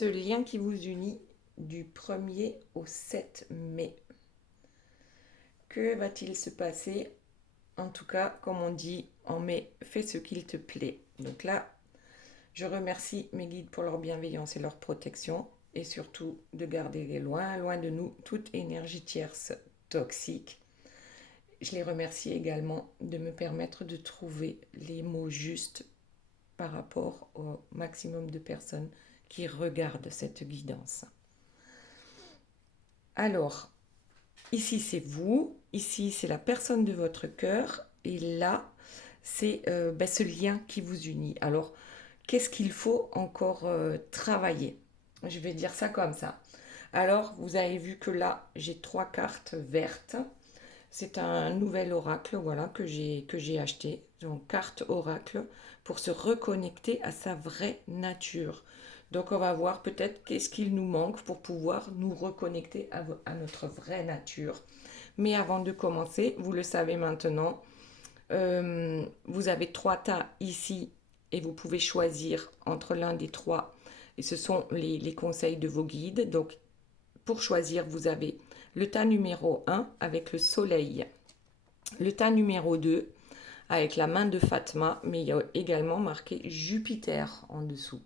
ce lien qui vous unit du 1er au 7 mai. Que va-t-il se passer? En tout cas, comme on dit en mai, fais ce qu'il te plaît. Donc là, je remercie mes guides pour leur bienveillance et leur protection et surtout de garder loin, loin de nous toute énergie tierce toxique. Je les remercie également de me permettre de trouver les mots justes par rapport au maximum de personnes qui regardent cette guidance. Alors, ici c'est vous, ici c'est la personne de votre cœur et là c'est ce lien qui vous unit. Alors, qu'est-ce qu'il faut encore travailler? Je vais dire ça comme ça. Alors, vous avez vu que là, j'ai 3 cartes vertes. C'est un nouvel oracle, voilà, que j'ai acheté. Donc, carte oracle pour se reconnecter à sa vraie nature. Donc, on va voir peut-être qu'est-ce qu'il nous manque pour pouvoir nous reconnecter à notre vraie nature. Mais avant de commencer, vous le savez maintenant, vous avez 3 tas ici et vous pouvez choisir entre l'un des 3. Et ce sont les conseils de vos guides. Donc, pour choisir, vous avez le tas numéro 1 avec le soleil, le tas numéro 2 avec la main de Fatma, mais il y a également marqué Jupiter en dessous,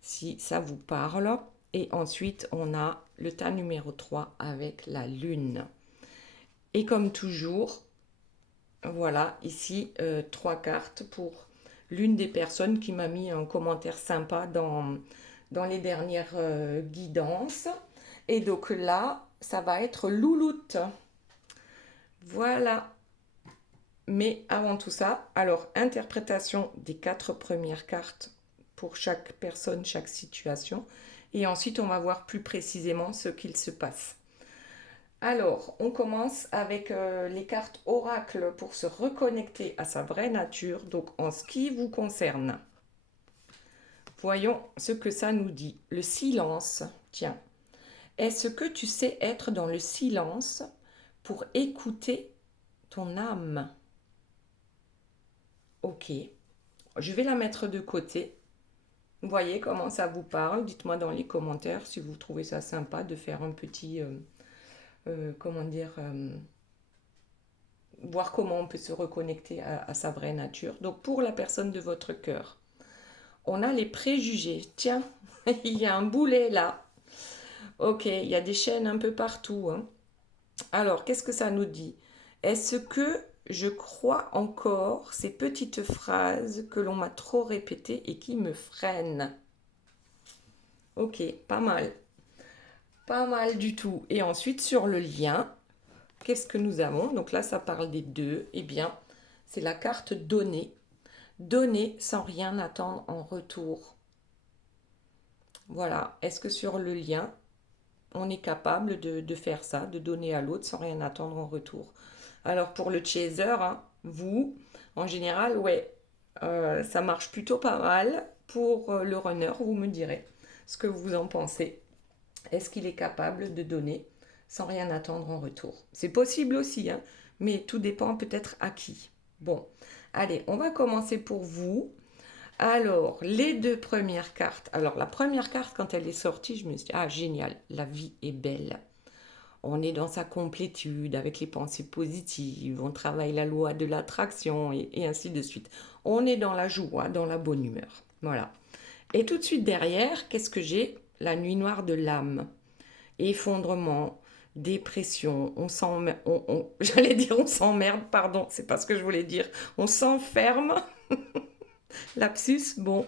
si ça vous parle. Et ensuite, on a le tas numéro 3 avec la lune. Et comme toujours, voilà, ici, 3 cartes pour l'une des personnes qui m'a mis un commentaire sympa dans les dernières guidances. Et donc là, ça va être Louloute. Voilà. Mais avant tout ça, alors, interprétation des 4 premières cartes pour chaque personne, chaque situation. Et ensuite, on va voir plus précisément ce qu'il se passe. Alors, on commence avec les cartes oracle pour se reconnecter à sa vraie nature. Donc, en ce qui vous concerne, voyons ce que ça nous dit. Le silence, tiens. Est-ce que tu sais être dans le silence pour écouter ton âme? Ok, je vais la mettre de côté. Vous voyez comment ça vous parle? Dites-moi dans les commentaires si vous trouvez ça sympa de faire un petit, comment dire, voir comment on peut se reconnecter à sa vraie nature. Donc pour la personne de votre cœur, on a les préjugés. Tiens, il y a un boulet là. Ok, il y a des chaînes un peu partout, hein. Alors, qu'est-ce que ça nous dit? Est-ce que je crois encore ces petites phrases que l'on m'a trop répétées et qui me freinent? Ok, pas mal. Pas mal du tout. Et ensuite, sur le lien, qu'est-ce que nous avons? Donc là, ça parle des deux. Eh bien, c'est la carte donner. Donner sans rien attendre en retour. Voilà. Est-ce que sur le lien, on est capable de faire ça, de donner à l'autre sans rien attendre en retour? Alors pour le chaser, hein, vous, en général, ouais, ça marche plutôt pas mal. Pour le runner, vous me direz ce que vous en pensez. Est-ce qu'il est capable de donner sans rien attendre en retour? C'est possible aussi, hein, mais tout dépend peut-être à qui. Bon, allez, on va commencer pour vous. Alors, les 2 premières cartes. Alors, la première carte, quand elle est sortie, je me suis dit, ah, génial, la vie est belle. On est dans sa complétude, avec les pensées positives, on travaille la loi de l'attraction et ainsi de suite. On est dans la joie, dans la bonne humeur. Voilà. Et tout de suite derrière, qu'est-ce que j'ai? La nuit noire de l'âme. Effondrement, dépression, j'allais dire on s'emmerde, pardon, c'est pas ce que je voulais dire. On s'enferme, lapsus, bon.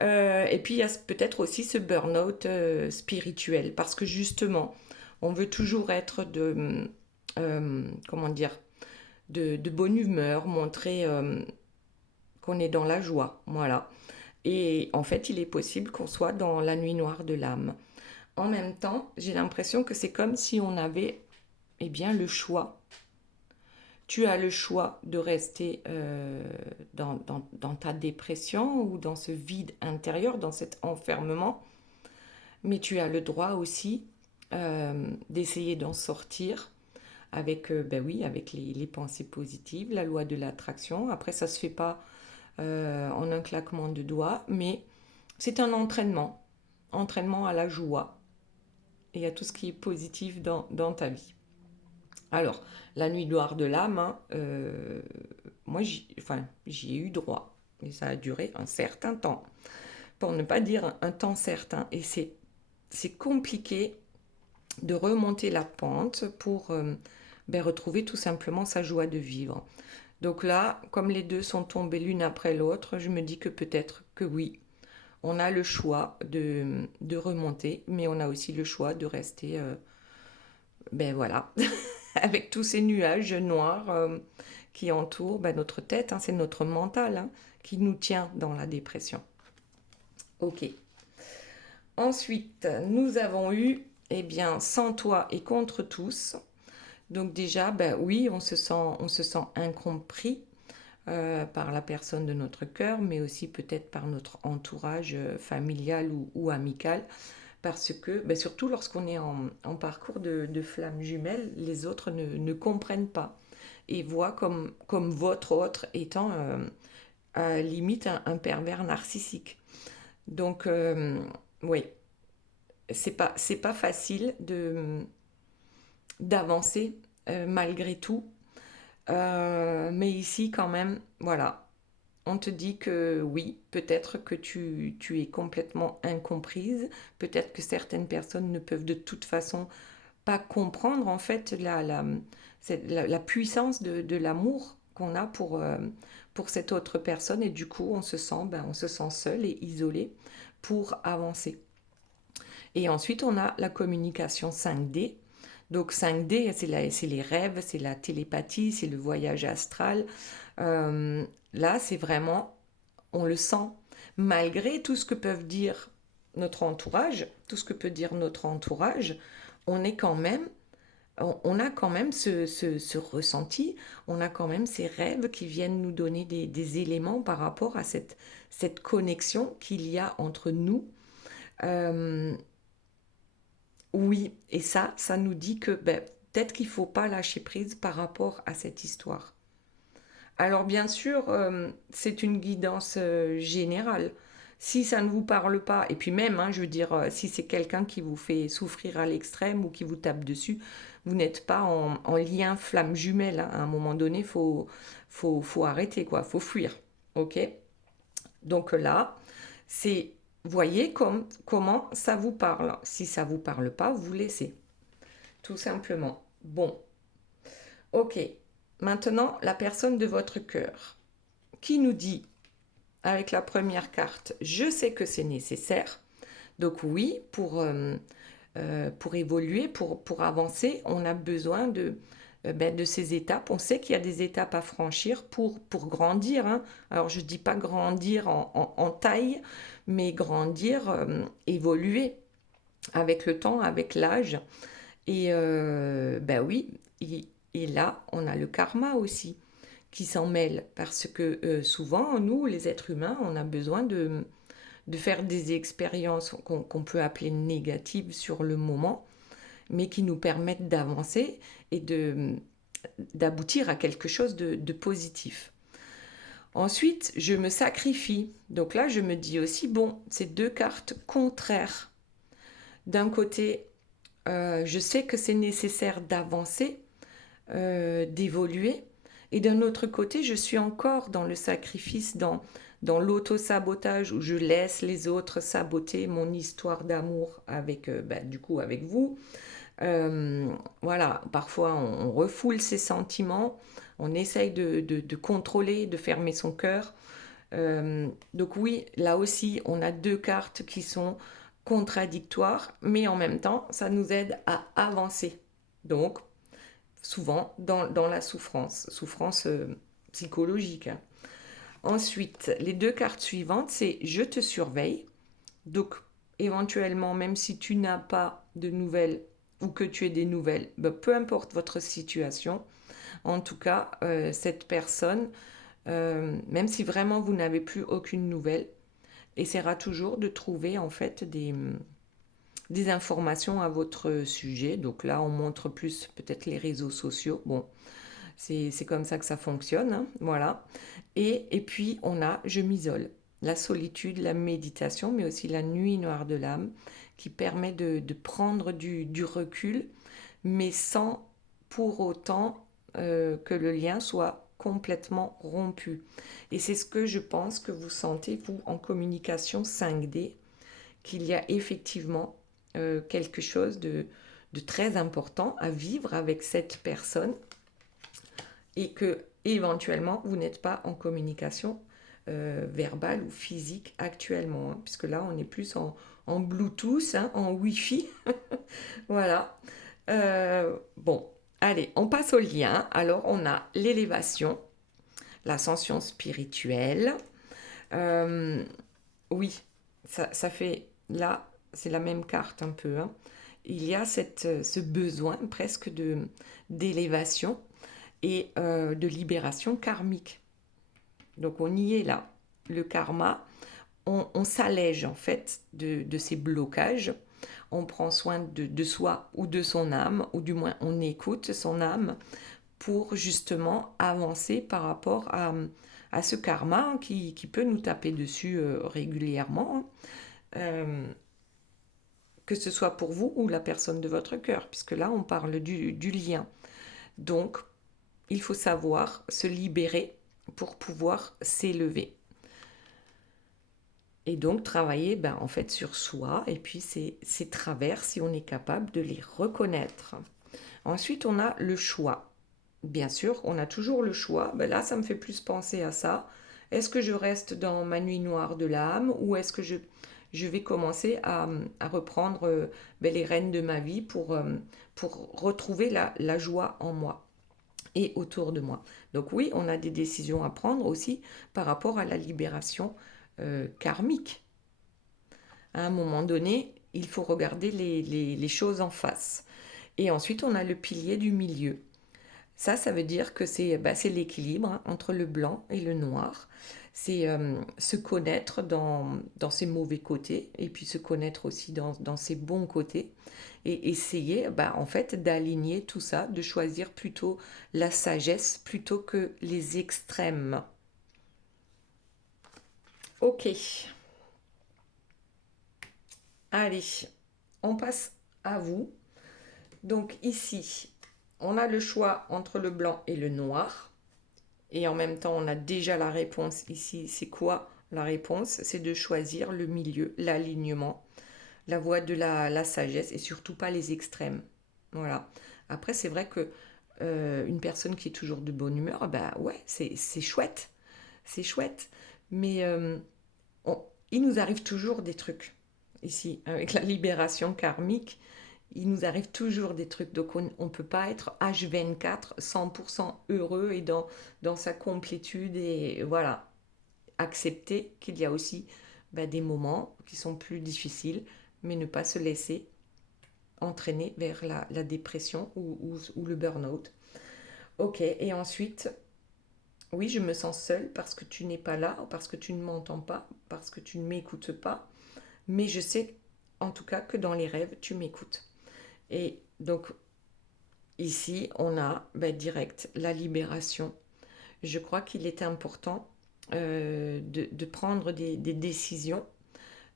Et puis il y a peut-être aussi ce burn-out spirituel, parce que justement, on veut toujours être comment dire, de bonne humeur, montrer qu'on est dans la joie, voilà. Et en fait, il est possible qu'on soit dans la nuit noire de l'âme. En même temps, j'ai l'impression que c'est comme si on avait, eh bien, le choix. Tu as le choix de rester dans ta dépression ou dans ce vide intérieur, dans cet enfermement, mais tu as le droit aussi d'essayer d'en sortir avec, ben oui, avec les pensées positives, la loi de l'attraction. Après, ça ne se fait pas en un claquement de doigts, mais c'est un entraînement. entraînement à la joie et à tout ce qui est positif dans ta vie. Alors, la nuit noire de l'âme, hein, moi, j'y ai eu droit. Et ça a duré un certain temps, pour ne pas dire un temps certain. Et c'est compliqué de remonter la pente pour retrouver tout simplement sa joie de vivre. Donc là, comme les deux sont tombés l'une après l'autre, je me dis que peut-être que oui, on a le choix de remonter, mais on a aussi le choix de rester, voilà, avec tous ces nuages noirs qui entourent notre tête, hein, c'est notre mental hein, qui nous tient dans la dépression. Ok. Ensuite, nous avons eu, eh bien, sans toi et contre tous. Donc déjà, oui, on se sent incompris par la personne de notre cœur, mais aussi peut-être par notre entourage familial ou amical. Parce que, surtout lorsqu'on est en parcours de flammes jumelles, les autres ne comprennent pas et voient comme votre autre étant limite un pervers narcissique. Donc, oui, c'est pas facile d'avancer malgré tout. Mais ici, quand même, voilà, on te dit que oui, peut-être que tu es complètement incomprise, peut-être que certaines personnes ne peuvent de toute façon pas comprendre en fait la puissance de l'amour qu'on a pour cette autre personne et du coup on se sent seul et isolé pour avancer. Et ensuite on a la communication 5D. Donc 5D, c'est les rêves, c'est la télépathie, c'est le voyage astral. Là, c'est vraiment, on le sent, malgré tout ce que peuvent dire notre entourage, tout ce que peut dire notre entourage, on est quand même, on a quand même ce ressenti, on a quand même ces rêves qui viennent nous donner des éléments par rapport à cette connexion qu'il y a entre nous. Euh, oui, et ça nous dit que peut-être qu'il ne faut pas lâcher prise par rapport à cette histoire. Alors bien sûr, c'est une guidance générale. Si ça ne vous parle pas, et puis même, hein, je veux dire, si c'est quelqu'un qui vous fait souffrir à l'extrême ou qui vous tape dessus, vous n'êtes pas en lien flamme jumelle, hein. À un moment donné, faut arrêter, quoi, faut fuir. Ok. Donc là, c'est, voyez comment ça vous parle. Si ça vous parle pas, vous laissez, tout simplement. Bon, ok. Maintenant, la personne de votre cœur qui nous dit, avec la première carte, je sais que c'est nécessaire. Donc oui, pour évoluer, pour avancer, on a besoin de ces étapes. On sait qu'il y a des étapes à franchir pour grandir, hein. Alors je ne dis pas grandir en taille, mais grandir, évoluer avec le temps, avec l'âge. Et oui, et là, on a le karma aussi qui s'en mêle. Parce que souvent, nous, les êtres humains, on a besoin de faire des expériences qu'on peut appeler négatives sur le moment, mais qui nous permettent d'avancer et d'aboutir à quelque chose de positif. Ensuite, je me sacrifie. Donc là, je me dis aussi, bon, c'est deux cartes contraires. D'un côté, je sais que c'est nécessaire d'avancer, d'évoluer. Et d'un autre côté, je suis encore dans le sacrifice, dans l'auto-sabotage où je laisse les autres saboter mon histoire d'amour avec, du coup, avec vous. Voilà, parfois on refoule ses sentiments, on essaye de contrôler, de fermer son cœur. Donc oui, là aussi, on a deux cartes qui sont contradictoires, mais en même temps, ça nous aide à avancer. Donc, souvent dans la souffrance psychologique, hein. Ensuite, les deux cartes suivantes, c'est je te surveille. Donc, éventuellement, même si tu n'as pas de nouvelles ou que tu aies des nouvelles, peu importe votre situation, en tout cas, cette personne, même si vraiment vous n'avez plus aucune nouvelle, essaiera toujours de trouver en fait des informations à votre sujet. Donc là, on montre plus peut-être les réseaux sociaux. Bon, c'est comme ça que ça fonctionne, hein, voilà. Et puis, on a je m'isole. la solitude, la méditation, mais aussi la nuit noire de l'âme, qui permet de prendre du recul, mais sans pour autant que le lien soit complètement rompu. Et c'est ce que je pense que vous sentez, vous, en communication 5D, qu'il y a effectivement quelque chose de très important à vivre avec cette personne et que éventuellement vous n'êtes pas en communication verbale ou physique actuellement, hein, puisque là on est plus en Bluetooth, hein, en Wi-Fi. Voilà. Bon, allez, on passe au lien. Alors on a l'élévation, l'ascension spirituelle. Euh, oui, ça fait là, c'est la même carte un peu, hein. Il y a ce besoin presque d'élévation et de libération karmique. Donc on y est là. Le karma, on s'allège en fait de ces blocages. On prend soin de soi ou de son âme, ou du moins on écoute son âme pour justement avancer par rapport à ce karma qui peut nous taper dessus régulièrement, hein. Que ce soit pour vous ou la personne de votre cœur, puisque là on parle du lien. Donc il faut savoir se libérer pour pouvoir s'élever. Et donc travailler en fait sur soi et puis ces travers si on est capable de les reconnaître. Ensuite on a le choix. Bien sûr, on a toujours le choix. Là, ça me fait plus penser à ça. Est-ce que je reste dans ma nuit noire de l'âme ou est-ce que je vais commencer à reprendre les rênes de ma vie pour retrouver la joie en moi et autour de moi. Donc oui, on a des décisions à prendre aussi par rapport à la libération karmique. À un moment donné, il faut regarder les choses en face. Et ensuite, on a le pilier du milieu. Ça veut dire que c'est l'équilibre, hein, entre le blanc et le noir. C'est se connaître dans ses mauvais côtés et puis se connaître aussi dans ses bons côtés et essayer en fait d'aligner tout ça, de choisir plutôt la sagesse plutôt que les extrêmes. Ok, allez, on passe à vous. Donc ici, on a le choix entre le blanc et le noir. Et en même temps, on a déjà la réponse ici. C'est quoi la réponse? C'est de choisir le milieu, l'alignement, la voie de la sagesse et surtout pas les extrêmes. Voilà. Après, c'est vrai que une personne qui est toujours de bonne humeur, ouais, c'est chouette. C'est chouette. Mais on- il nous arrive toujours des trucs ici, avec la libération karmique. Il nous arrive toujours des trucs. Donc, on ne peut pas être H24 100% heureux et dans sa complétude. Et voilà, accepter qu'il y a aussi des moments qui sont plus difficiles, mais ne pas se laisser entraîner vers la dépression ou le burn-out. Ok, et ensuite, oui, je me sens seule parce que tu n'es pas là, parce que tu ne m'entends pas, parce que tu ne m'écoutes pas, mais je sais en tout cas que dans les rêves, tu m'écoutes. Et donc, ici, on a direct la libération. Je crois qu'il est important de prendre des décisions,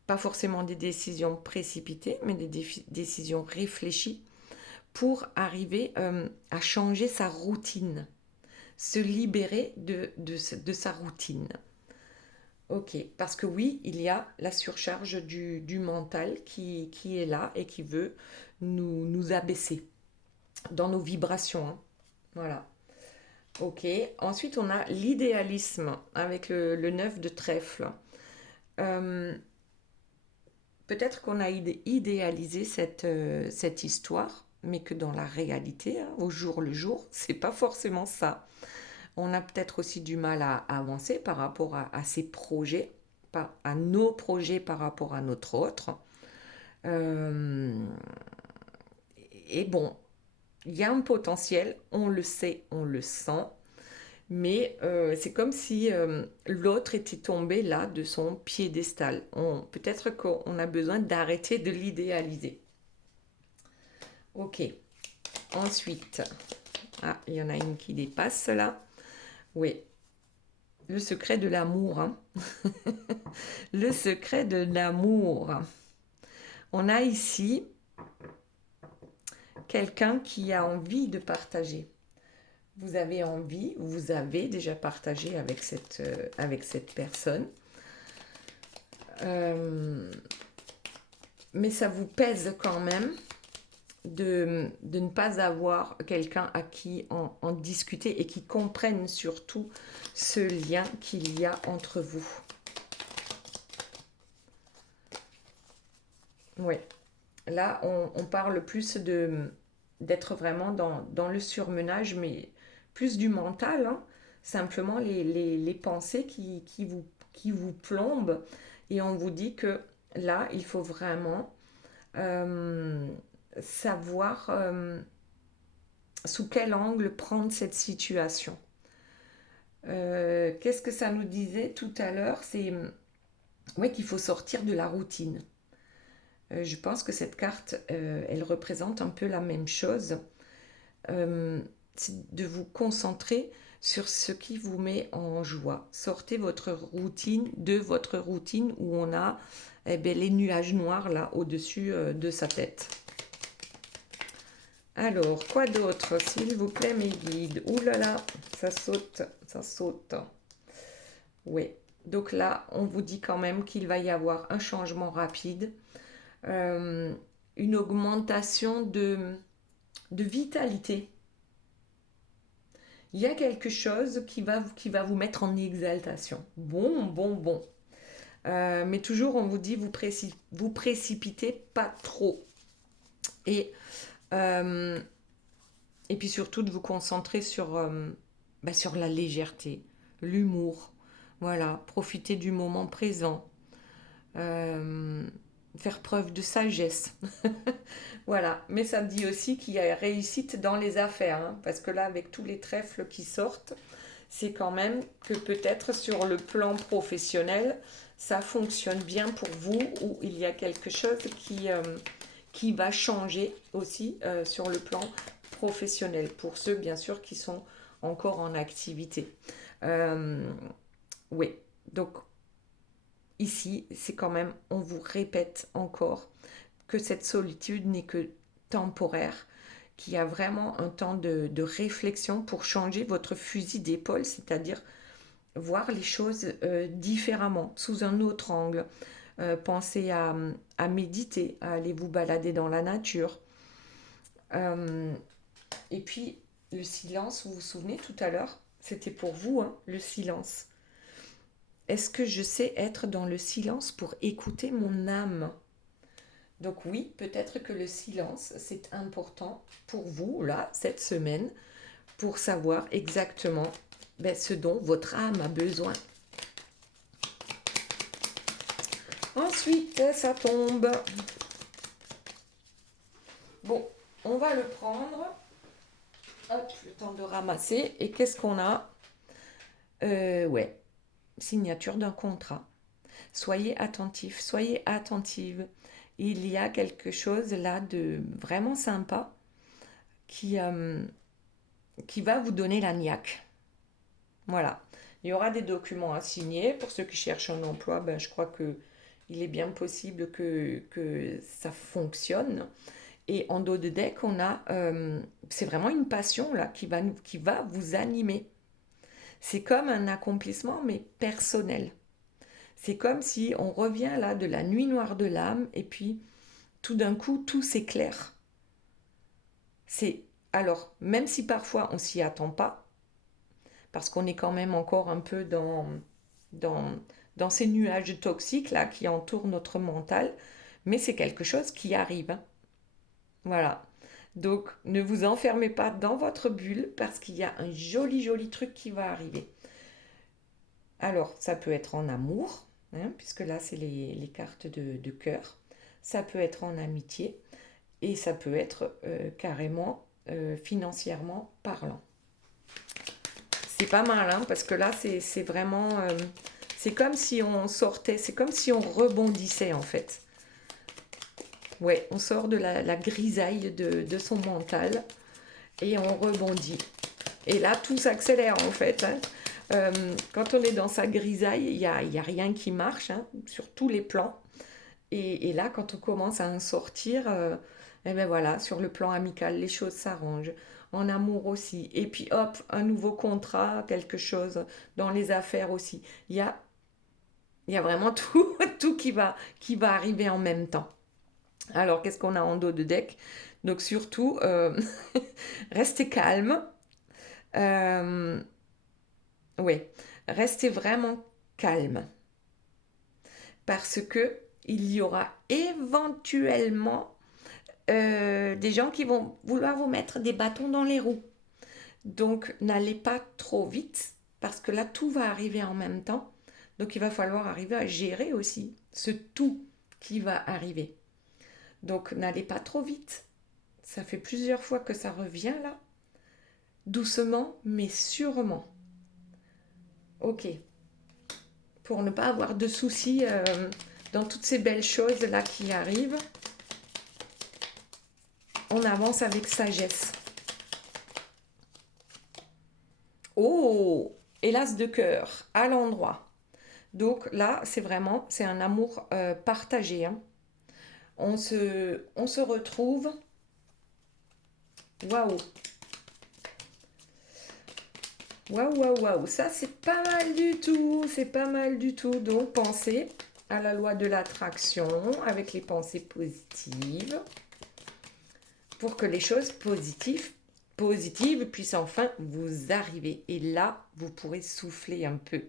pas forcément des décisions précipitées, mais des décisions réfléchies pour arriver à changer sa routine, se libérer de sa routine. Ok, parce que oui, il y a la surcharge du mental qui est là et qui veut nous abaisser dans nos vibrations, hein. Voilà. Ok. Ensuite, on a l'idéalisme avec le 9 de trèfle. Euh, Peut-être qu'on a idéalisé cette histoire, mais que dans la réalité, hein, au jour le jour, c'est pas forcément ça. On a peut-être aussi du mal à avancer par rapport à ces projets, à nos projets par rapport à notre autre. Euh, et bon, il y a un potentiel, on le sait, on le sent, mais c'est comme si l'autre était tombé là de son piédestal. Peut-être qu'on a besoin d'arrêter de l'idéaliser. Ok. Ensuite, il y en a une qui dépasse là. Oui. le secret de l'amour, hein. Le secret de l'amour. On a ici quelqu'un qui a envie de partager. Vous avez envie, vous avez déjà partagé avec cette personne. Mais ça vous pèse quand même de ne pas avoir quelqu'un à qui en discuter et qui comprenne surtout ce lien qu'il y a entre vous. Oui, là on parle plus d'être vraiment dans le surmenage, mais plus du mental, hein. Simplement les pensées qui vous plombent et on vous dit que là il faut vraiment euh, savoir sous quel angle prendre cette situation. Qu'est-ce que ça nous disait tout à l'heure? C'est ouais, qu'il faut sortir de la routine. Je pense que cette carte, elle représente un peu la même chose. C'est de vous concentrer sur ce qui vous met en joie. Sortez votre routine de votre routine où on a les nuages noirs là au-dessus de sa tête. Alors, quoi d'autre, s'il vous plaît, mes guides? Ouh là là, ça saute, ça saute. Oui, donc là, on vous dit quand même qu'il va y avoir un changement rapide, une augmentation de vitalité. Il y a quelque chose qui va vous mettre en exaltation. Bon. Mais toujours, on vous dit, vous précipitez pas trop. Et puis surtout de vous concentrer sur la légèreté, l'humour. Voilà, profiter du moment présent. Faire preuve de sagesse. Voilà, mais ça dit aussi qu'il y a réussite dans les affaires, hein, parce que là, avec tous les trèfles qui sortent, c'est quand même que peut-être sur le plan professionnel, ça fonctionne bien pour vous, ou il y a quelque chose qui va changer aussi sur le plan professionnel, pour ceux bien sûr qui sont encore en activité. Oui, donc ici, c'est quand même, on vous répète encore que cette solitude n'est que temporaire, qu'il y a vraiment un temps de réflexion pour changer votre fusil d'épaule, c'est-à-dire voir les choses différemment, sous un autre angle. Pensez à méditer, à aller vous balader dans la nature. Et puis, le silence, vous vous souvenez tout à l'heure, c'était pour vous, hein, le silence. Est-ce que je sais être dans le silence pour écouter mon âme? Donc oui, peut-être que le silence, c'est important pour vous, là, cette semaine, pour savoir exactement ce dont votre âme a besoin. Ensuite, ça tombe. Bon, on va le prendre. Hop, le temps de ramasser. Et qu'est-ce qu'on a? Ouais, signature d'un contrat. Soyez attentifs, soyez attentives. Il y a quelque chose là de vraiment sympa qui va vous donner la niaque. Voilà. Il y aura des documents à signer. Pour ceux qui cherchent un emploi, je crois qu'il est bien possible que ça fonctionne. Et en dos de deck, on a, c'est vraiment une passion là qui va vous animer. C'est comme un accomplissement, mais personnel. C'est comme si on revient là de la nuit noire de l'âme et puis tout d'un coup, tout s'éclaire. Alors, même si parfois on s'y attend pas, parce qu'on est quand même encore un peu dans ces nuages toxiques là qui entourent notre mental, mais c'est quelque chose qui arrive, hein. Voilà. Donc, ne vous enfermez pas dans votre bulle parce qu'il y a un joli truc qui va arriver. Alors, ça peut être en amour, hein, puisque là, c'est les cartes de cœur. Ça peut être en amitié et ça peut être carrément financièrement parlant. C'est pas mal, hein, parce que là, c'est vraiment... c'est comme si on sortait, c'est comme si on rebondissait, en fait. Ouais, on sort de la grisaille de son mental et on rebondit. Et là, tout s'accélère, en fait, hein. Quand on est dans sa grisaille, il y a rien qui marche hein, sur tous les plans. Et là, quand on commence à en sortir, eh ben voilà, sur le plan amical, les choses s'arrangent. En amour aussi. Et puis hop, un nouveau contrat, quelque chose. Dans les affaires aussi. Il y a vraiment tout, tout qui va arriver en même temps. Alors, qu'est-ce qu'on a en dos de deck? Donc surtout, restez calme. Euh, ouais, restez vraiment calme. Parce que il y aura éventuellement des gens qui vont vouloir vous mettre des bâtons dans les roues. Donc n'allez pas trop vite parce que là tout va arriver en même temps. Donc il va falloir arriver à gérer aussi ce tout qui va arriver. Donc n'allez pas trop vite. Ça fait plusieurs fois que ça revient là. Doucement mais sûrement. Ok. Pour ne pas avoir de soucis dans toutes ces belles choses là qui arrivent. On avance avec sagesse. Oh, et l'as de cœur à l'endroit. Donc là, c'est vraiment, c'est un amour partagé. Hein. On se retrouve. Waouh, waouh, waouh, waouh. Ça, c'est pas mal du tout. C'est pas mal du tout. Donc, pensez à la loi de l'attraction avec les pensées positives pour que les choses positives puissent enfin vous arriver. Et là, vous pourrez souffler un peu.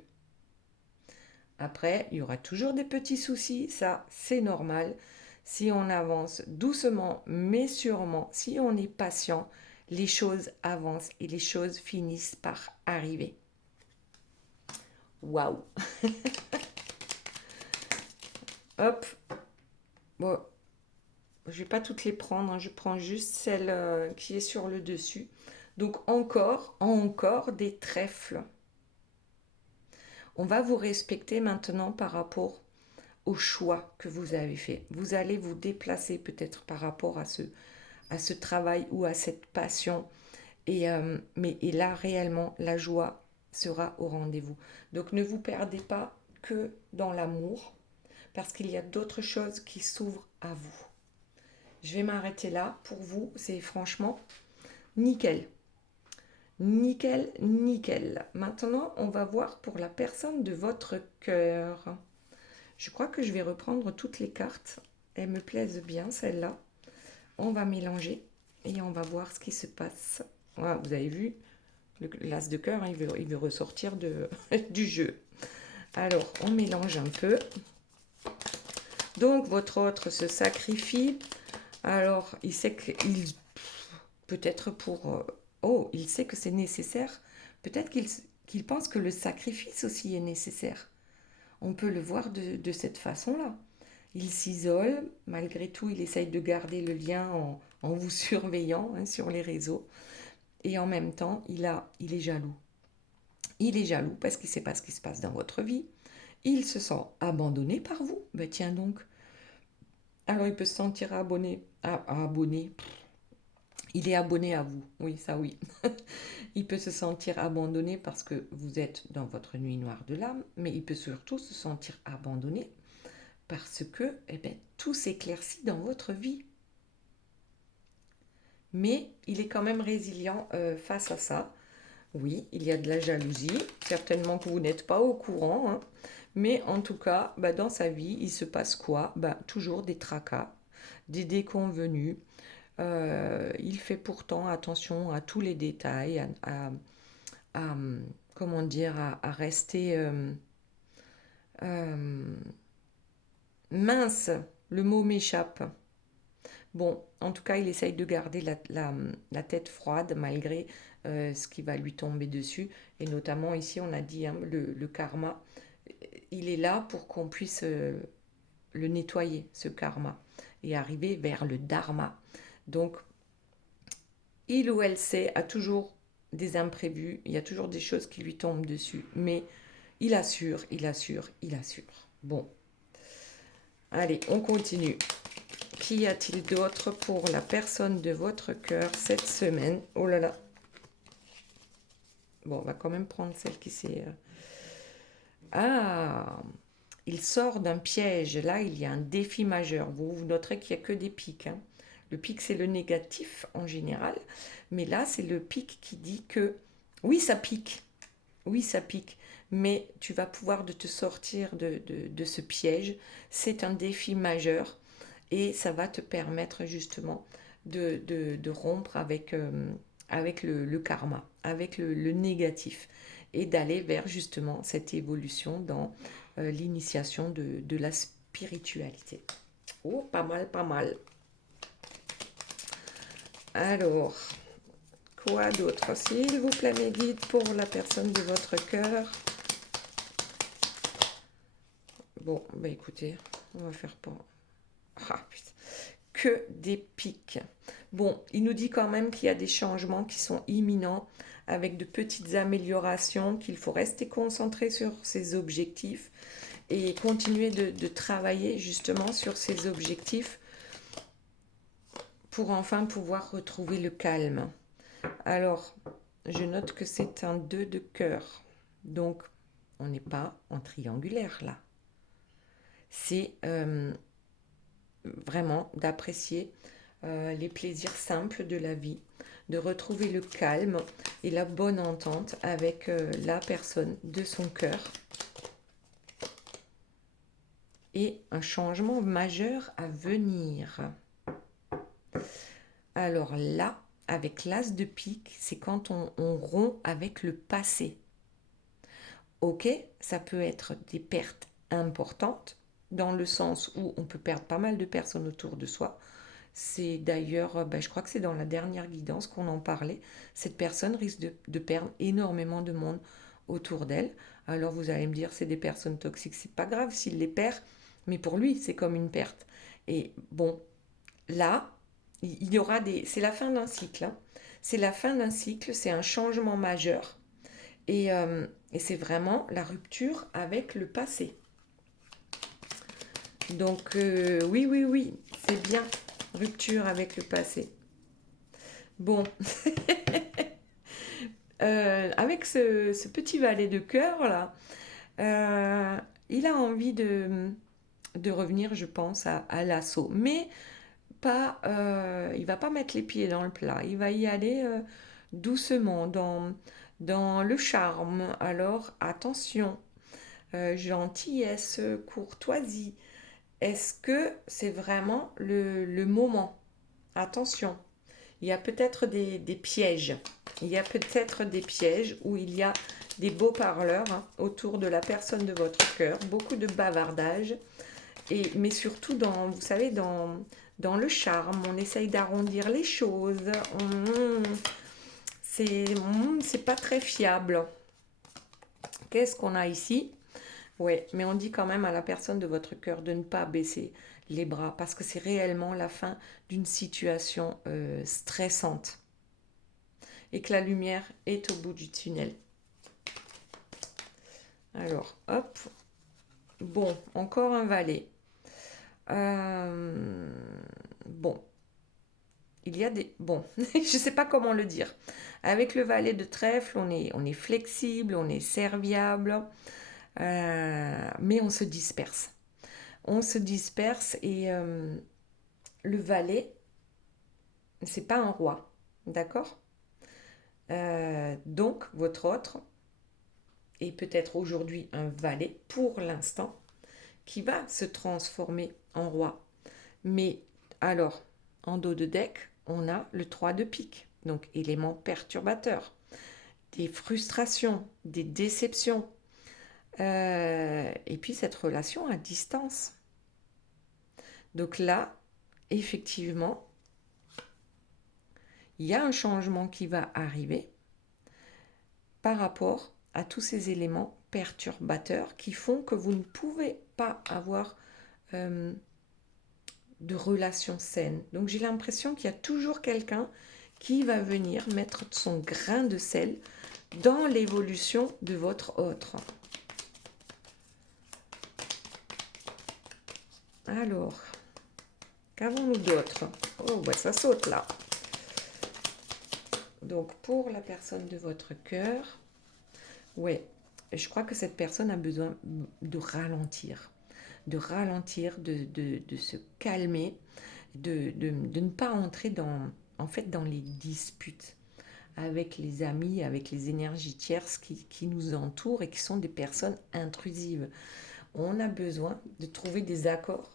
Après, il y aura toujours des petits soucis, ça c'est normal. Si on avance doucement mais sûrement, si on est patient, les choses avancent et les choses finissent par arriver. Waouh. Hop. Bon, je vais pas toutes les prendre, hein. Je prends juste celle qui est sur le dessus. Donc encore des trèfles. On va vous respecter maintenant par rapport au choix que vous avez fait. Vous allez vous déplacer peut-être par rapport à ce travail ou à cette passion. Et là, réellement, la joie sera au rendez-vous. Donc ne vous perdez pas que dans l'amour, parce qu'il y a d'autres choses qui s'ouvrent à vous. Je vais m'arrêter là. Pour vous, c'est franchement nickel. Nickel, nickel. Maintenant, on va voir pour la personne de votre cœur. Je crois que je vais reprendre toutes les cartes. Elles me plaisent bien, celles-là. On va mélanger et on va voir ce qui se passe. Voilà, vous avez vu, l'as de cœur, hein, il veut ressortir du jeu. Alors, on mélange un peu. Donc, votre autre se sacrifie. Alors, il sait qu'il... Peut-être pour... oh, il sait que c'est nécessaire. Peut-être qu'il pense que le sacrifice aussi est nécessaire. On peut le voir de cette façon-là. Il s'isole, malgré tout, il essaye de garder le lien en vous surveillant hein, sur les réseaux. Et en même temps, il est jaloux. Il est jaloux parce qu'il ne sait pas ce qui se passe dans votre vie. Il se sent abandonné par vous. Ben tiens donc. Alors il peut se sentir abonné. Il est abonné à vous. Oui, ça oui. Il peut se sentir abandonné parce que vous êtes dans votre nuit noire de l'âme, mais il peut surtout se sentir abandonné parce que eh ben, tout s'éclaircit dans votre vie. Mais il est quand même résilient face à ça. Oui, il y a de la jalousie, certainement que vous n'êtes pas au courant, hein. Mais en tout cas, bah, dans sa vie, il se passe quoi? Bah, toujours des tracas, des déconvenus. Il fait pourtant attention à tous les détails, à, comment dire, à rester euh, mince. Le mot m'échappe. Bon, en tout cas, il essaye de garder la tête froide malgré ce qui va lui tomber dessus. Et notamment ici, on a dit hein, le karma. Il est là pour qu'on puisse le nettoyer, ce karma, et arriver vers le dharma. Donc, il ou elle sait, a toujours des imprévus, il y a toujours des choses qui lui tombent dessus, mais il assure, il assure, il assure. Bon, allez, on continue. Qu'y a-t-il d'autre pour la personne de votre cœur cette semaine? Oh là là. Bon, on va quand même prendre celle qui s'est... Ah, il sort d'un piège. Là, il y a un défi majeur. Vous noterez qu'il n'y a que des pics, hein. Le pic, c'est le négatif en général. Mais là, c'est le pic qui dit que oui, ça pique. Oui, ça pique. Mais tu vas pouvoir de te sortir de ce piège. C'est un défi majeur. Et ça va te permettre justement de rompre avec le karma, avec le négatif, et d'aller vers justement cette évolution dans l'initiation de la spiritualité. Oh, pas mal, pas mal. Alors, quoi d'autre? S'il vous plaît, mes guides, pour la personne de votre cœur. Bon, bah écoutez, on va faire pas... Ah, putain. Que des pics. Bon, il nous dit quand même qu'il y a des changements qui sont imminents, avec de petites améliorations, qu'il faut rester concentré sur ses objectifs et continuer de travailler justement sur ses objectifs pour enfin pouvoir retrouver le calme. Alors, je note que c'est un 2 de cœur. Donc, on n'est pas en triangulaire là. C'est vraiment d'apprécier les plaisirs simples de la vie, de retrouver le calme et la bonne entente avec la personne de son cœur. Et un changement majeur à venir. Alors là, avec l'as de pique, c'est quand on rompt avec le passé. Ok, ça peut être des pertes importantes, dans le sens où on peut perdre pas mal de personnes autour de soi. C'est d'ailleurs, je crois que c'est dans la dernière guidance qu'on en parlait. Cette personne risque de perdre énormément de monde autour d'elle. Alors vous allez me dire, c'est des personnes toxiques, c'est pas grave s'il les perd, mais pour lui, c'est comme une perte. Et bon, là, il y aura des... C'est la fin d'un cycle, hein. C'est la fin d'un cycle, c'est un changement majeur. Et c'est vraiment la rupture avec le passé. Donc oui, oui, oui, c'est bien. Rupture avec le passé. Bon, avec ce petit valet de cœur là, il a envie de revenir, je pense, à l'assaut. Mais pas, il va pas mettre les pieds dans le plat. Il va y aller doucement, dans le charme. Alors attention, gentillesse, courtoisie. Est-ce que c'est vraiment le moment? Attention, il y a peut-être des pièges. Il y a peut-être des pièges où il y a des beaux parleurs, hein, autour de la personne de votre cœur, beaucoup de bavardage, mais surtout vous savez, dans le charme, on essaye d'arrondir les choses. C'est pas très fiable. Qu'est-ce qu'on a ici? Ouais, mais on dit quand même à la personne de votre cœur de ne pas baisser les bras parce que c'est réellement la fin d'une situation stressante et que la lumière est au bout du tunnel. Alors, hop. Bon, encore un valet. Bon, il y a des... Bon, je ne sais pas comment le dire. Avec le valet de trèfle, on est flexible, on est serviable, mais on se disperse. On se disperse et le valet, c'est pas un roi, d'accord? Donc, votre autre est peut-être aujourd'hui un valet pour l'instant qui va se transformer en roi. Mais alors, en dos de deck, on a le 3 de pique, donc élément perturbateur, des frustrations, des déceptions, et puis cette relation à distance. Donc là, effectivement, il y a un changement qui va arriver par rapport à tous ces éléments perturbateurs qui font que vous ne pouvez pas avoir de relations saines. Donc j'ai l'impression qu'il y a toujours quelqu'un qui va venir mettre son grain de sel dans l'évolution de votre autre. Alors, qu'avons-nous d'autre? Oh, bah ça saute là. Donc pour la personne de votre cœur, Ouais, je crois que cette personne a besoin de ralentir, de se calmer, de ne pas entrer en fait, dans les disputes avec les amis, avec les énergies tierces qui nous entourent et qui sont des personnes intrusives. On a besoin de trouver des accords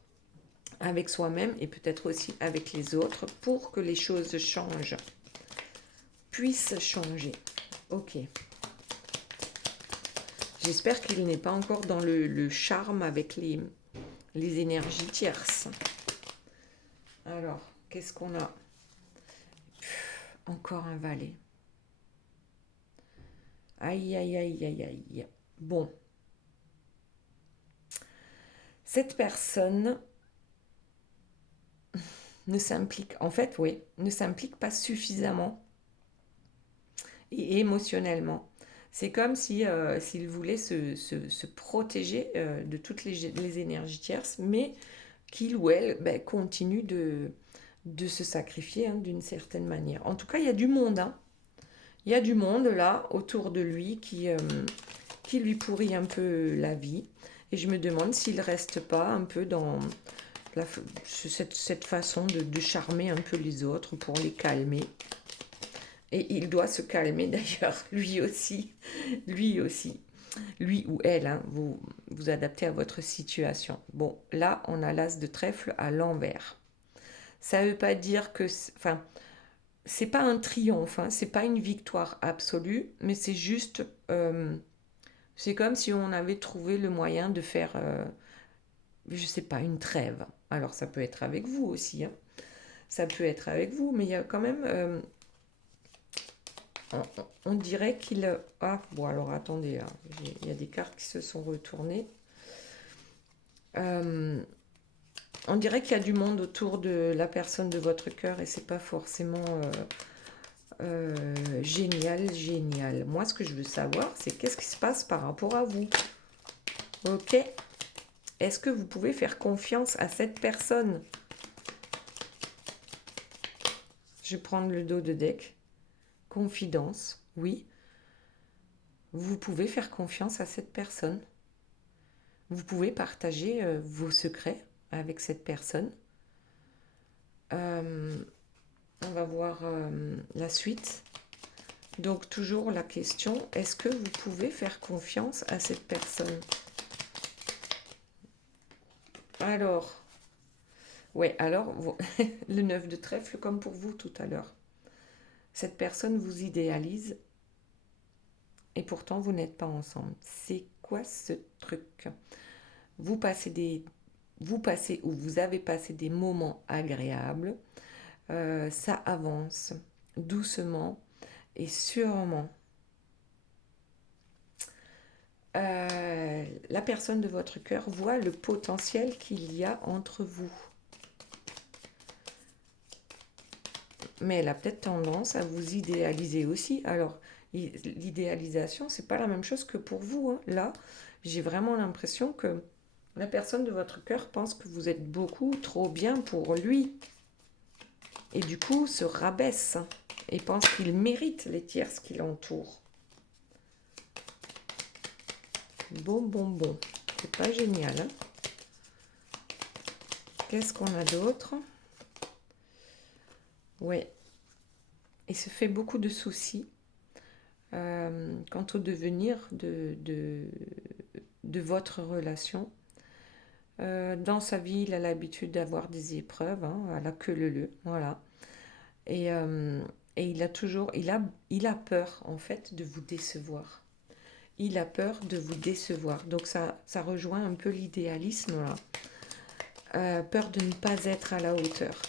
avec soi-même et peut-être aussi avec les autres pour que les choses changent, puissent changer. Ok. J'espère qu'il n'est pas encore dans le charme avec les énergies tierces. Alors, qu'est-ce qu'on a? Encore un valet. Aïe, aïe, aïe, aïe, aïe. Bon, cette personne ne s'implique, en fait, oui, ne s'implique pas suffisamment et émotionnellement. C'est comme si s'il voulait se protéger de toutes les énergies tierces, mais qu'il ou elle continue de se sacrifier hein, d'une certaine manière. En tout cas, il y a du monde. Hein. Il y a du monde là autour de lui qui lui pourrit un peu la vie. Et je me demande s'il ne reste pas un peu dans cette façon de charmer un peu les autres pour les calmer. Et il doit se calmer d'ailleurs, lui aussi. Lui aussi. Lui ou elle, hein, vous adaptez à votre situation. Bon, là, on a l'as de trèfle à l'envers. Ça ne veut pas dire que... Enfin, c'est pas un triomphe, hein, c'est pas une victoire absolue, mais c'est juste... c'est comme si on avait trouvé le moyen de faire, je sais pas, une trêve. Alors ça peut être avec vous aussi, hein. Ça peut être avec vous, mais il y a quand même... on dirait qu'il... Ah, bon alors attendez, hein, il y a des cartes qui se sont retournées. Euh, on dirait qu'il y a du monde autour de la personne de votre cœur et c'est pas forcément génial, génial. Moi, ce que je veux savoir, c'est qu'est-ce qui se passe par rapport à vous. Ok? Est-ce que vous pouvez faire confiance à cette personne? Je vais prendre le dos de deck. Confidence, oui. Vous pouvez faire confiance à cette personne. Vous pouvez partager vos secrets avec cette personne. On va voir la suite. Donc toujours la question, est-ce que vous pouvez faire confiance à cette personne? Alors, ouais, alors, le 9 de trèfle comme pour vous tout à l'heure. Cette personne vous idéalise et pourtant vous n'êtes pas ensemble. C'est quoi ce truc? Vous passez ou vous avez passé des moments agréables. Ça avance doucement et sûrement. La personne de votre cœur voit le potentiel qu'il y a entre vous. Mais elle a peut-être tendance à vous idéaliser aussi. Alors, l'idéalisation, c'est pas la même chose que pour vous. Hein. Là, j'ai vraiment l'impression que la personne de votre cœur pense que vous êtes beaucoup trop bien pour lui. Et du coup, se rabaisse et pense qu'il mérite les tierces qui l'entourent. Bon. C'est pas génial. Hein. Qu'est-ce qu'on a d'autre? Ouais. Il se fait beaucoup de soucis quant au devenir de votre relation. Dans sa vie, il a l'habitude d'avoir des épreuves, hein, à la queue leu, voilà. Et il a peur en fait de vous décevoir. Il a peur de vous décevoir. Donc ça rejoint un peu l'idéalisme là. Peur de ne pas être à la hauteur.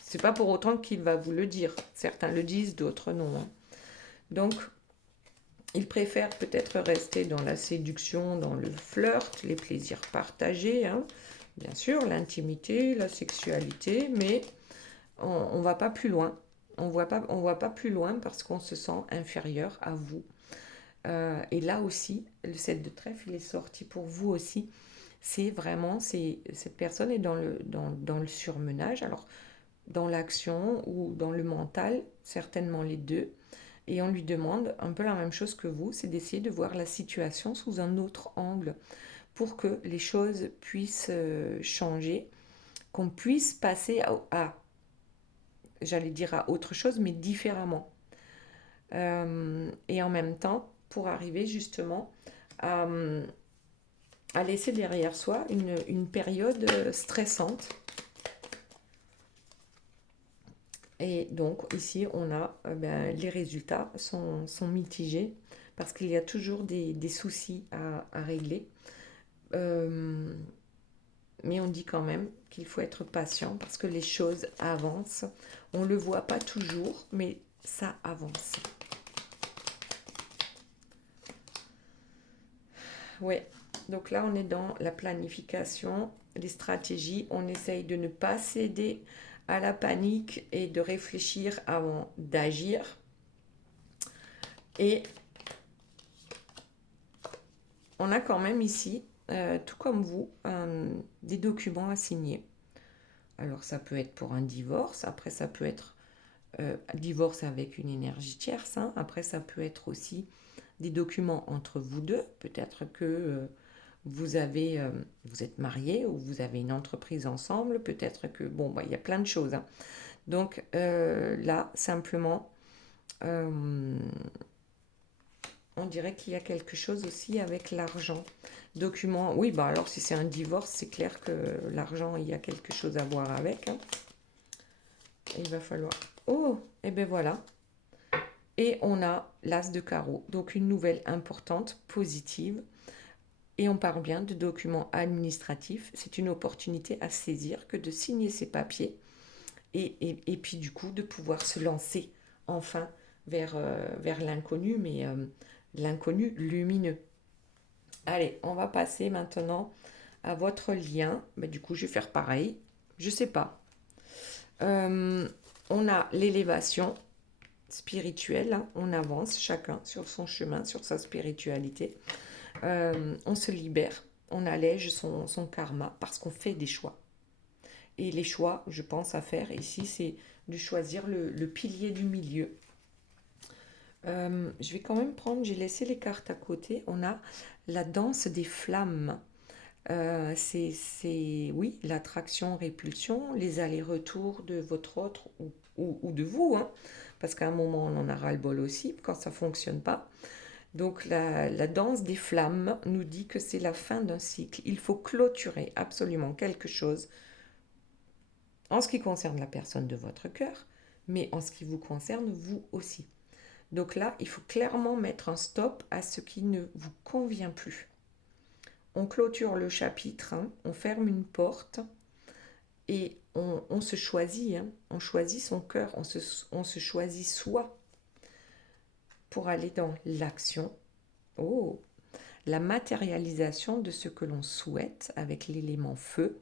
C'est pas pour autant qu'il va vous le dire. Certains le disent, d'autres non. Hein. Donc il préfère peut-être rester dans la séduction, dans le flirt, les plaisirs partagés, hein. Bien sûr, l'intimité, la sexualité, mais on ne va pas plus loin. On voit pas plus loin parce qu'on se sent inférieur à vous. Et là aussi, le 7 de trèfle, il est sorti pour vous aussi. C'est vraiment, cette personne est dans le surmenage, alors dans l'action ou dans le mental, certainement les deux. Et on lui demande un peu la même chose que vous, c'est d'essayer de voir la situation sous un autre angle pour que les choses puissent changer, qu'on puisse passer j'allais dire à autre chose, mais différemment. Et en même temps, pour arriver justement à, à laisser derrière soi une période stressante. Et donc ici, on a les résultats sont mitigés parce qu'il y a toujours des soucis à régler. Euh, mais on dit quand même qu'il faut être patient parce que les choses avancent. On ne le voit pas toujours, mais ça avance. Ouais, donc là on est dans la planification, les stratégies. On essaye de ne pas céder à la panique et de réfléchir avant d'agir. Et on a quand même ici, tout comme vous, des documents à signer. Alors ça peut être pour un divorce, après ça peut être divorce avec une énergie tierce, hein. Après ça peut être aussi des documents entre vous deux. Peut-être que vous êtes mariés ou vous avez une entreprise ensemble. Peut-être que, bon, il y a plein de choses, hein. Donc là, simplement, euh, on dirait qu'il y a quelque chose aussi avec l'argent. Document, oui, bah alors si c'est un divorce, c'est clair que l'argent, il y a quelque chose à voir avec, hein. Il va falloir... Oh, et ben voilà. Et on a l'as de carreau, donc une nouvelle importante, positive. Et on parle bien de documents administratifs. C'est une opportunité à saisir que de signer ces papiers et puis du coup de pouvoir se lancer enfin vers l'inconnu, mais l'inconnu lumineux. Allez, on va passer maintenant à votre lien. Bah, du coup, je vais faire pareil. Je sais pas. Euh, on a l'élévation spirituelle, hein. On avance chacun sur son chemin, sur sa spiritualité. On se libère, on allège son karma parce qu'on fait des choix. Et les choix, je pense, à faire ici, c'est de choisir le pilier du milieu. Je vais quand même prendre, j'ai laissé les cartes à côté. On a la danse des flammes. Oui, l'attraction, répulsion, les allers-retours de votre autre ou de vous, hein, parce qu'à un moment, on en a ras-le-bol aussi quand ça ne fonctionne pas. Donc la danse des flammes nous dit que c'est la fin d'un cycle. Il faut clôturer absolument quelque chose en ce qui concerne la personne de votre cœur, mais en ce qui vous concerne, vous aussi. Donc là, il faut clairement mettre un stop à ce qui ne vous convient plus. On clôture le chapitre, hein, on ferme une porte et on se choisit, hein, on choisit son cœur, on se choisit soi pour aller dans l'action. Oh, la matérialisation de ce que l'on souhaite avec l'élément feu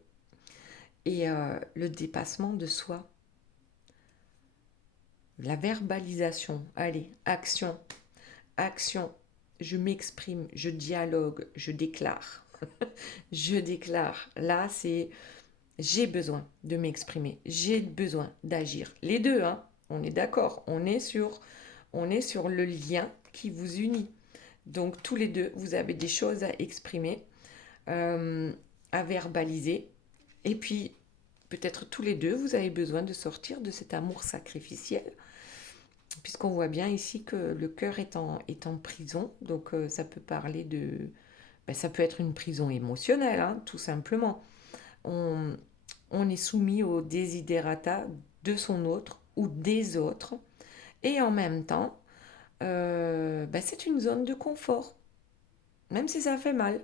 et le dépassement de soi. La verbalisation, allez, action, action, je m'exprime, je dialogue, je déclare. Je déclare, là c'est j'ai besoin de m'exprimer, j'ai besoin d'agir. Les deux, hein, on est d'accord, on est sur le lien qui vous unit. Donc tous les deux, vous avez des choses à exprimer, à verbaliser. Et puis, peut-être tous les deux, vous avez besoin de sortir de cet amour sacrificiel, puisqu'on voit bien ici que le cœur est en prison. Donc ça peut parler de... ça peut être une prison émotionnelle, hein, tout simplement. On, on est soumis au desiderata de son autre ou des autres. Et en même temps, c'est une zone de confort. Même si ça fait mal,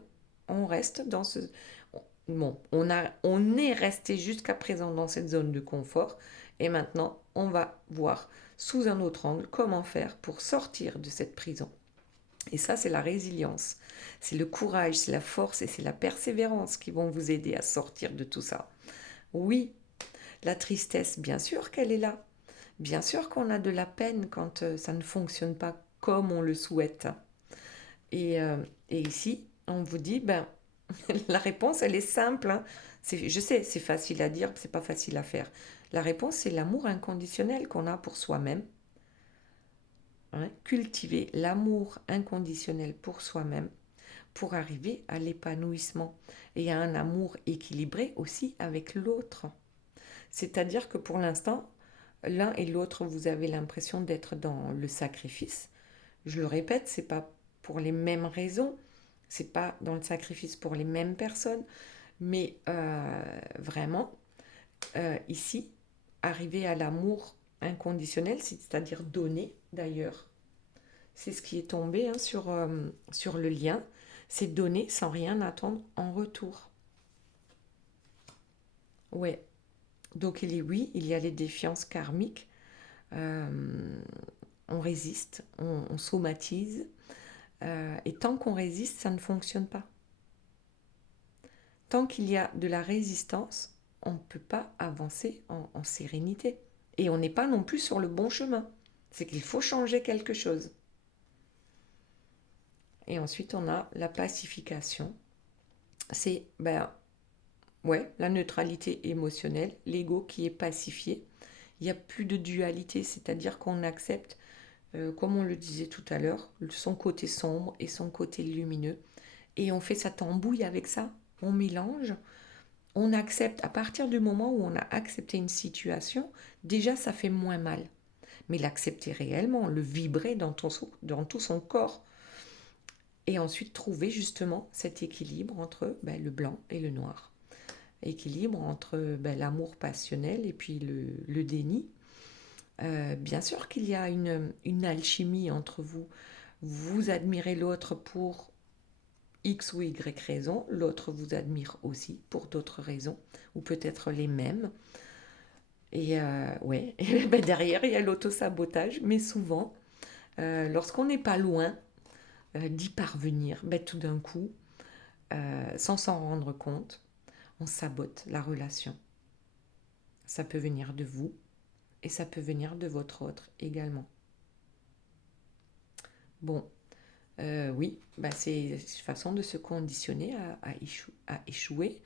on reste dans ce... Bon, on est resté jusqu'à présent dans cette zone de confort et maintenant on va voir sous un autre angle comment faire pour sortir de cette prison. Et ça, c'est la résilience, c'est le courage, c'est la force et c'est la persévérance qui vont vous aider à sortir de tout ça. Oui, la tristesse, bien sûr qu'elle est là. Bien sûr qu'on a de la peine quand ça ne fonctionne pas comme on le souhaite. Et ici, on vous dit, la réponse, elle est simple, hein. Je sais, c'est facile à dire, c'est pas facile à faire. La réponse, c'est l'amour inconditionnel qu'on a pour soi-même. hein, cultiver l'amour inconditionnel pour soi-même pour arriver à l'épanouissement et à un amour équilibré aussi avec l'autre. C'est-à-dire que pour l'instant, l'un et l'autre, vous avez l'impression d'être dans le sacrifice. Je le répète, c'est pas pour les mêmes raisons, c'est pas dans le sacrifice pour les mêmes personnes, mais vraiment, ici, arriver à l'amour inconditionnel, c'est-à-dire donner d'ailleurs. C'est ce qui est tombé hein, sur le lien, c'est donner sans rien attendre en retour. Ouais, donc oui, il y a les défiances karmiques, euh, on résiste, on somatise, et tant qu'on résiste, ça ne fonctionne pas. Tant qu'il y a de la résistance, on ne peut pas avancer en sérénité. Et on n'est pas non plus sur le bon chemin. C'est qu'il faut changer quelque chose. Et ensuite, on a la pacification. C'est la neutralité émotionnelle, l'ego qui est pacifié. Il n'y a plus de dualité, c'est-à-dire qu'on accepte, comme on le disait tout à l'heure, son côté sombre et son côté lumineux. Et on fait sa tambouille avec ça, on mélange, on accepte, à partir du moment où on a accepté une situation, déjà ça fait moins mal. Mais l'accepter réellement, le vibrer dans tout son corps, et ensuite trouver justement cet équilibre entre le blanc et le noir. Équilibre entre l'amour passionnel et puis le déni. Bien sûr qu'il y a une alchimie entre vous. Vous admirez l'autre pour X ou Y raison, l'autre vous admire aussi pour d'autres raisons, ou peut-être les mêmes. Et et derrière, il y a l'auto-sabotage, mais souvent, lorsqu'on n'est pas loin d'y parvenir, tout d'un coup, sans s'en rendre compte, on sabote la relation. Ça peut venir de vous et ça peut venir de votre autre également. Bon, oui, c'est une façon de se conditionner à échouer.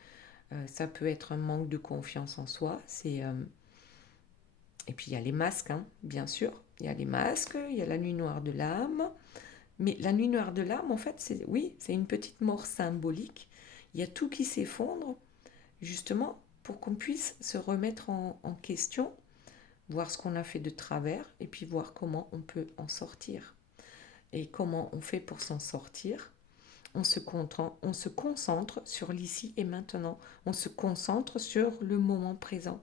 Ça peut être un manque de confiance en soi. Et puis il y a les masques, hein, bien sûr. Il y a les masques, il y a la nuit noire de l'âme. Mais la nuit noire de l'âme, en fait, c'est une petite mort symbolique. Il y a tout qui s'effondre, justement, pour qu'on puisse se remettre en question, voir ce qu'on a fait de travers, et puis voir comment on peut en sortir. Et comment on fait pour s'en sortir? On se concentre sur l'ici et maintenant. On se concentre sur le moment présent.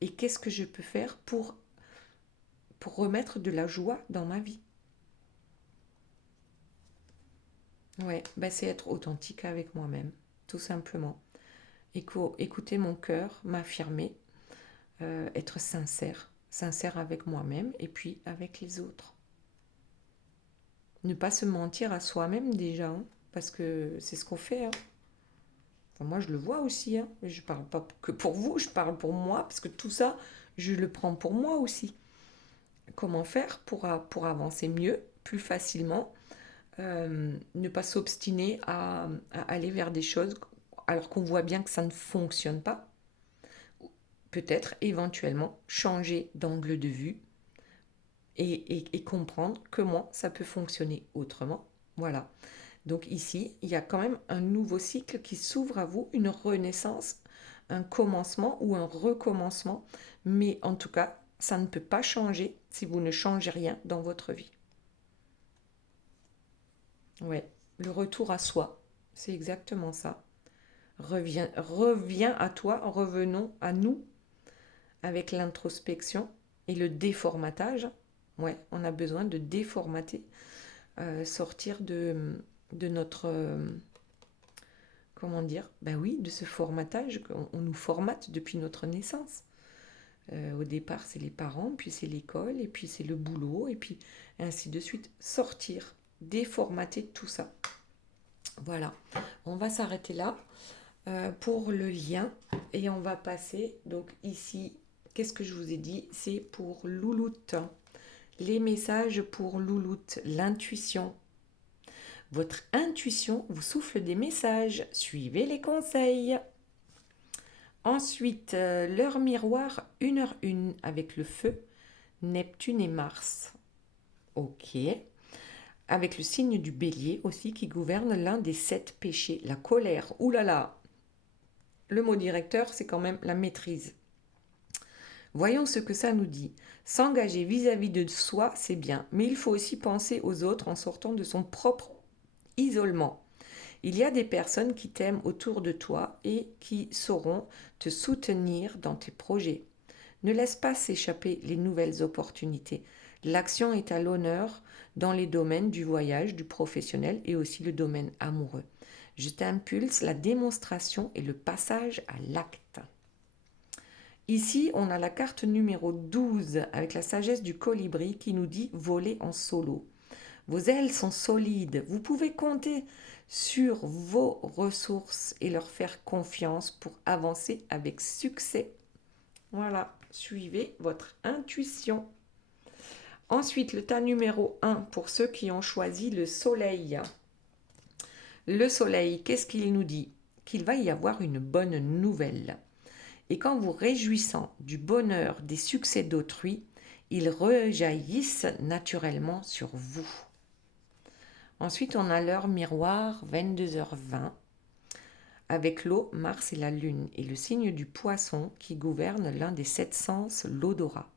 Et qu'est-ce que je peux faire pour remettre de la joie dans ma vie? Ouais, c'est être authentique avec moi-même, tout simplement. Écouter mon cœur, m'affirmer, être sincère avec moi-même et puis avec les autres. Ne pas se mentir à soi-même déjà, hein, parce que c'est ce qu'on fait. Hein. Enfin, moi, je le vois aussi. Hein. Je ne parle pas que pour vous, je parle pour moi, parce que tout ça, je le prends pour moi aussi. Comment faire pour avancer mieux, plus facilement, ne pas s'obstiner à aller vers des choses alors qu'on voit bien que ça ne fonctionne pas. Peut-être éventuellement changer d'angle de vue et comprendre comment ça peut fonctionner autrement. Voilà. Donc ici, il y a quand même un nouveau cycle qui s'ouvre à vous, une renaissance, un commencement ou un recommencement. Mais en tout cas, ça ne peut pas changer si vous ne changez rien dans votre vie. Ouais, le retour à soi, c'est exactement ça. Reviens à toi, revenons à nous avec l'introspection et le déformatage. Ouais, on a besoin de déformater, sortir de notre... comment dire? Oui, de ce formatage qu'on nous formate depuis notre naissance. Au départ, c'est les parents, puis c'est l'école, et puis c'est le boulot, et puis ainsi de suite. Sortir, déformater tout ça. Voilà, on va s'arrêter là pour le lien et on va passer donc ici. Qu'est-ce que je vous ai dit? C'est pour Louloute. Les messages pour Louloute, l'intuition. Votre intuition vous souffle des messages. Suivez les conseils. Ensuite, l'heure miroir 1h01 avec le feu, Neptune et Mars. Ok. Avec le signe du bélier aussi qui gouverne l'un des 7 péchés, la colère. Ouh là là, le mot directeur, c'est quand même la maîtrise. Voyons ce que ça nous dit. S'engager vis-à-vis de soi, c'est bien, mais il faut aussi penser aux autres en sortant de son propre isolement. Il y a des personnes qui t'aiment autour de toi et qui sauront te soutenir dans tes projets. Ne laisse pas s'échapper les nouvelles opportunités. L'action est à l'honneur dans les domaines du voyage, du professionnel et aussi le domaine amoureux. Je t'impulse la démonstration et le passage à l'acte. Ici, on a la carte numéro 12 avec la sagesse du colibri qui nous dit voler en solo. Vos ailes sont solides. Vous pouvez compter sur vos ressources et leur faire confiance pour avancer avec succès. Voilà, suivez votre intuition. Ensuite, le tas numéro 1 pour ceux qui ont choisi le soleil. Le soleil, qu'est-ce qu'il nous dit? Qu'il va y avoir une bonne nouvelle. Et qu'en vous réjouissant du bonheur des succès d'autrui, ils rejaillissent naturellement sur vous. Ensuite, on a l'heure miroir, 22h20, avec l'eau, Mars et la Lune, et le signe du poisson qui gouverne l'un des 7 sens, l'odorat.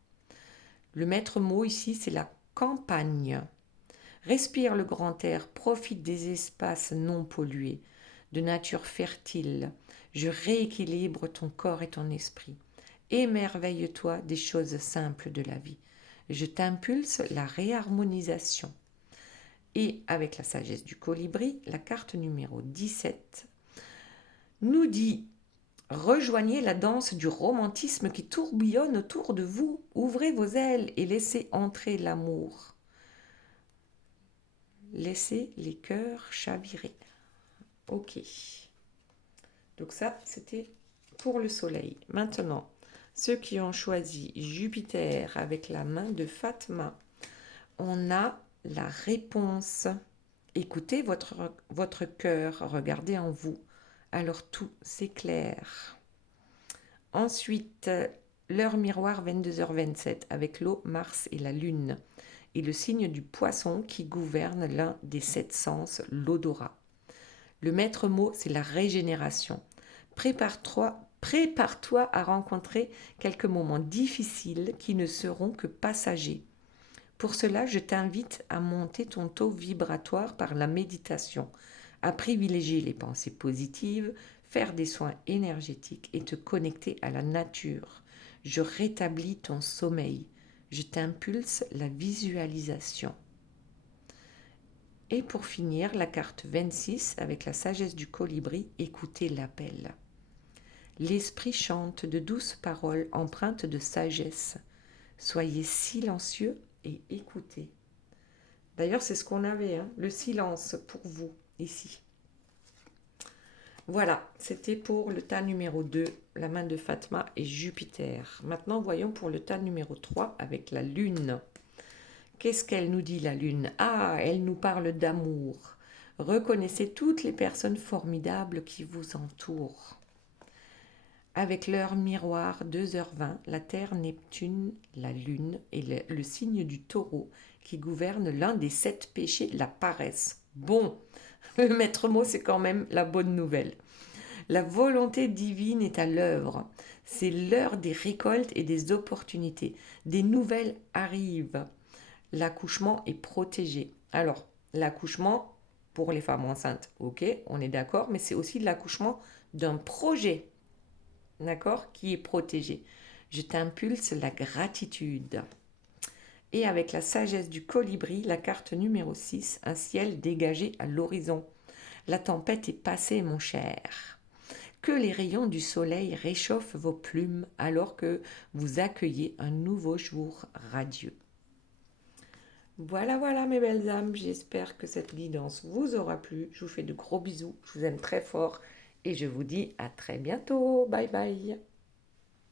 Le maître mot ici, c'est la campagne. Respire le grand air, profite des espaces non pollués, de nature fertile. Je rééquilibre ton corps et ton esprit. Émerveille-toi des choses simples de la vie. Je t'impulse la réharmonisation. Et avec la sagesse du colibri, la carte numéro 17 nous dit « Rejoignez la danse du romantisme qui tourbillonne autour de vous. Ouvrez vos ailes et laissez entrer l'amour. Laissez les cœurs chavirer. » Ok. Donc ça, c'était pour le soleil. Maintenant, ceux qui ont choisi Jupiter avec la main de Fatma, on a la réponse. Écoutez votre cœur, regardez en vous. Alors tout s'éclaire. Ensuite, l'heure miroir 22h27 avec l'eau, Mars et la Lune. Et le signe du poisson qui gouverne l'un des 7 sens, l'odorat. Le maître mot, c'est la régénération. Prépare-toi à rencontrer quelques moments difficiles qui ne seront que passagers. Pour cela, je t'invite à monter ton taux vibratoire par la méditation, à privilégier les pensées positives, faire des soins énergétiques et te connecter à la nature. Je rétablis ton sommeil. Je t'impulse la visualisation. Et pour finir, la carte 26 avec la sagesse du colibri, écoutez l'appel. L'esprit chante de douces paroles empreintes de sagesse. Soyez silencieux et écoutez. D'ailleurs, c'est ce qu'on avait, hein, le silence pour vous ici. Voilà, c'était pour le tas numéro 2, la main de Fatma et Jupiter. Maintenant, voyons pour le tas numéro 3 avec la Lune. Qu'est-ce qu'elle nous dit, la Lune? Ah, elle nous parle d'amour. Reconnaissez toutes les personnes formidables qui vous entourent. Avec l'heure miroir 2h20, la Terre, Neptune, la Lune et le signe du Taureau qui gouverne l'un des 7 péchés, la paresse. Bon, le maître mot, c'est quand même la bonne nouvelle. La volonté divine est à l'œuvre. C'est l'heure des récoltes et des opportunités. Des nouvelles arrivent. L'accouchement est protégé. Alors, l'accouchement pour les femmes enceintes, ok, on est d'accord, mais c'est aussi l'accouchement d'un projet, d'accord, qui est protégé. Je t'impulse la gratitude. Et avec la sagesse du colibri, la carte numéro 6, un ciel dégagé à l'horizon. La tempête est passée, mon cher. Que les rayons du soleil réchauffent vos plumes alors que vous accueillez un nouveau jour radieux. Voilà, voilà mes belles âmes, j'espère que cette guidance vous aura plu. Je vous fais de gros bisous, je vous aime très fort et je vous dis à très bientôt. Bye bye.